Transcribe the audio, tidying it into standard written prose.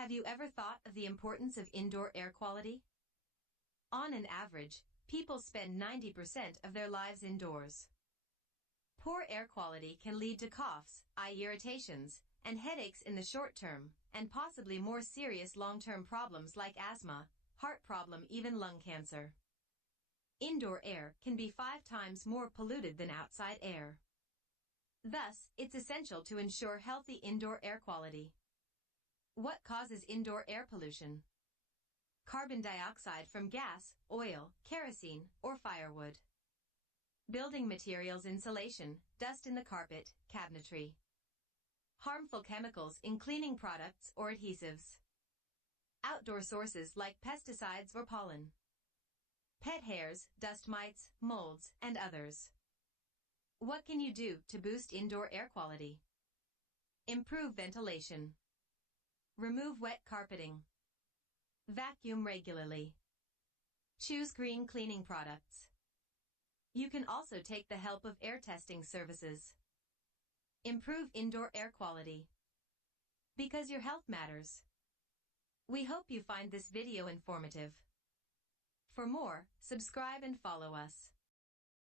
Have you ever thought of the importance of indoor air quality? On an average, people spend 90% of their lives indoors. Poor air quality can lead to coughs, eye irritations, and headaches in the short term, and possibly more serious long-term problems like asthma, heart problem, even lung cancer. Indoor air can be 5 times more polluted than outside air. Thus, it's essential to ensure healthy indoor air quality. What causes indoor air pollution? Carbon dioxide from gas, oil, kerosene, or firewood. Building materials, insulation, dust in the carpet, cabinetry. Harmful chemicals in cleaning products or adhesives. Outdoor sources like pesticides or pollen. Pet hairs, dust mites, molds, and others. What can you do to boost indoor air quality? Improve ventilation. Remove wet carpeting. Vacuum regularly. Choose green cleaning products. You can also take the help of air testing services. Improve indoor air quality. Because your health matters. We hope you find this video informative. For more, subscribe and follow us.